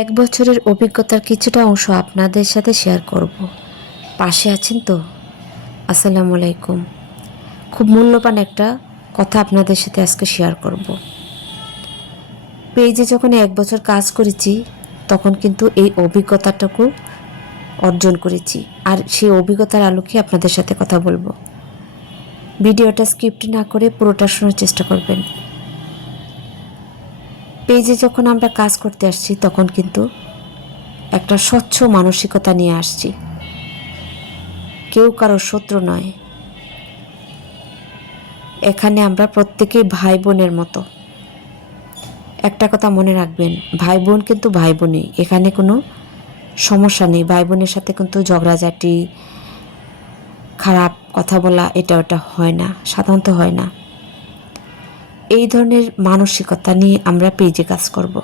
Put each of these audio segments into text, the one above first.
এক বছরের অভিজ্ঞতার কিছুটা অংশ আপনাদের সাথে শেয়ার করব। পাশে আছেন তো? আসসালামু আলাইকুম। খুব মূল্যবান একটা কথা আপনাদের সাথে আজকে শেয়ার করব। পেজে যখন 1 বছর কাজ করেছি তখন কিন্তু এই অভিজ্ঞতাটুকু অর্জন করেছি, আর সেই অভিজ্ঞতার আলোকে আপনাদের সাথে কথা বলবো। ভিডিওটা স্কিপ্ট না করে পুরোটা শোনার চেষ্টা করবেন। পেজে যখন আমরা কাজ করতে আসছি তখন কিন্তু একটা স্বচ্ছ মানসিকতা নিয়ে আসছি। কেউ কারোর শত্রু নয়। এখানে আমরা প্রত্যেকেই ভাই বোনের মতো। একটা কথা মনে রাখবেন, ভাই বোন কিন্তু ভাই বোনই, এখানে কোনো সমস্যা নেই। ভাই বোনের সাথে কিন্তু ঝগড়াঝাটি, খারাপ কথা বলা এটা ওটা হয় না, সাধারণত হয় না। এই ধরনের মানসিকতা নিয়ে আমরা পেজে কাজ করব।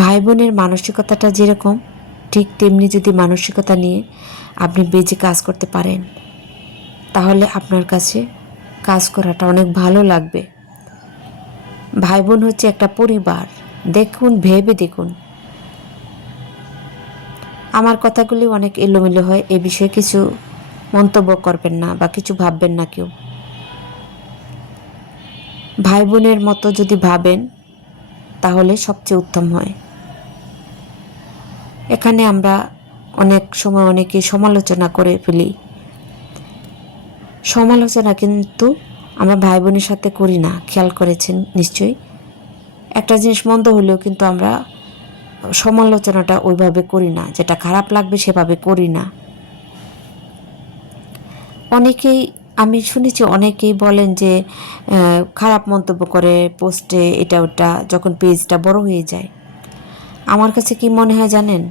ভাই বোনের মানসিকতাটা যেরকম, ঠিক তেমনি যদি মানসিকতা নিয়ে আপনি পেজে কাজ করতে পারেন তাহলে আপনার কাছে কাজ করাটা অনেক ভালো লাগবে। ভাই বোন হচ্ছে একটা পরিবার। দেখুন, ভেবে দেখুন। আমার কথাগুলি অনেক এলোমেলো হয়, এ বিষয়ে কিছু মন্তব্য করবেন না বা কিছু ভাববেন না কেউ। ভাই বোনের মতো যদি ভাবেন তাহলে সবচেয়ে উত্তম হয়। এখানে আমরা অনেক সময় অনেকে সমালোচনা করে ফেলি। সমালোচনা কিন্তু আমরা ভাই বোনের সাথে করি না, খেয়াল করেছেন নিশ্চয়ই। একটা জিনিস মন্দ হলেও কিন্তু আমরা সমালোচনাটা ওইভাবে করি না, যেটা খারাপ লাগবে সেভাবে করি না। অনেকেই, আমি শুনেছি অনেকেই বলেন যে খারাপ মন্তব্য করে পোস্টে, এটা ওটা, যখন পেজটা বড় হয়ে যায়। আমার কাছে কি মনে হয় জানেন,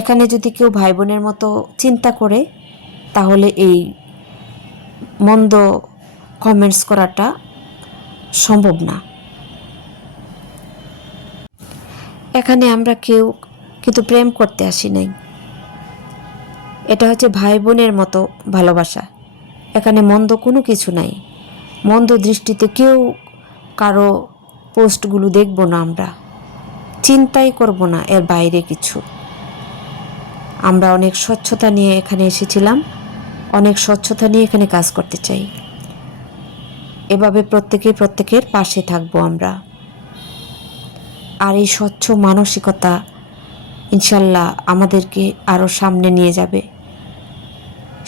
এখানে যদি কেউ ভাই বোনের মতো চিন্তা করে তাহলে এই মন্দ কমেন্টস করাটা সম্ভব না। এখানে আমরা কেউ কিন্তু প্রেম করতে আসি নাই। এটা হচ্ছে ভাই বোনের মতো ভালোবাসা। এখানে মন্দ কোনো কিছু নাই। মন্দ দৃষ্টিতে কেউ কারো পোস্টগুলো দেখব না, আমরা চিন্তাই করব না এর বাইরে কিছু। আমরা অনেক স্বচ্ছতা নিয়ে এখানে এসেছিলাম, অনেক স্বচ্ছতা নিয়ে এখানে কাজ করতে চাই। এভাবে প্রত্যেকের পাশে থাকবো আমরা। আর এই স্বচ্ছ মানসিকতা ইনশাল্লাহ আমাদেরকে আরও সামনে নিয়ে যাবে।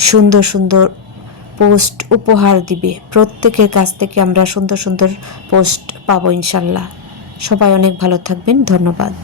সুন্দর সুন্দর পোস্ট উপহার দিবে। প্রত্যেকের কাছ থেকে আমরা সুন্দর সুন্দর পোস্ট পাবো ইনশাল্লাহ। সবাই অনেক ভালো থাকবেন। ধন্যবাদ।